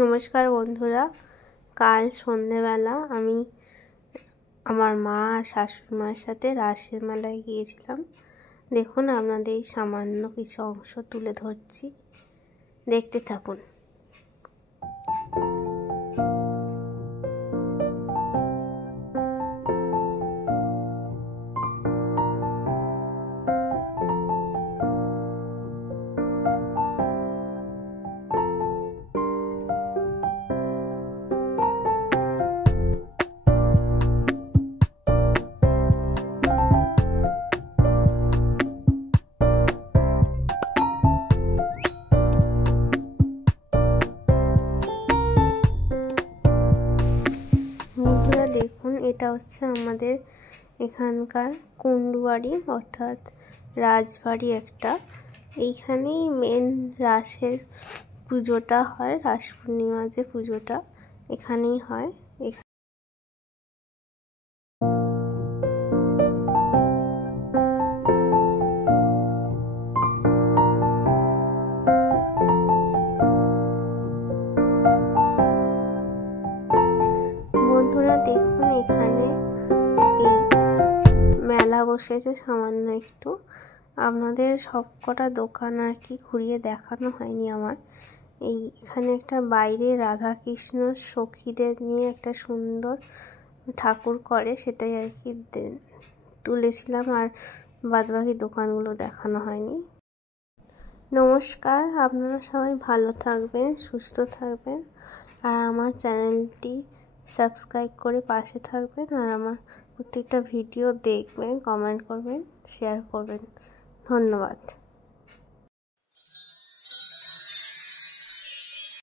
নমস্কার বন্ধুরা, কাল সন্ধেবেলা আমি আমার মা আর শাশুড়ি মায়ের সাথে রাসের মেলায় গিয়েছিলাম। দেখুন, আপনাদের সামান্য কিছু অংশ তুলে ধরছি, দেখতে থাকুন। বন্ধুরা দেখুন, এটা হচ্ছে আমাদের এখানকার কুণ্ডুবাড়ি, অর্থাৎ রাজবাড়ি একটা। এইখানেই মেন রাসের পুজোটা হয়, রাস পূর্ণিমা যে পুজোটা এখানেই হয়। বন্ধুরা দেখুন, এখানে এই মেলা বসেছে সামান্য একটু। আপনাদের সবকটা দোকান আর কি ঘুরিয়ে দেখানো হয়নি আমার। এখানে একটা বাইরে রাধা কৃষ্ণ সখীদের নিয়ে একটা সুন্দর ঠাকুর করে, সেটাই আর কি তুলেছিলাম, আর বাদবাকি দোকানগুলো দেখানো হয়নি। নমস্কার, আপনারা সবাই ভালো থাকবেন, সুস্থ থাকবেন, আর আমার চ্যানেলটি সাবস্ক্রাইব করে পাশে থাকবেন, আর আমার প্রত্যেকটা ভিডিও দেখবেন, কমেন্ট করবেন, শেয়ার করবেন। ধন্যবাদ।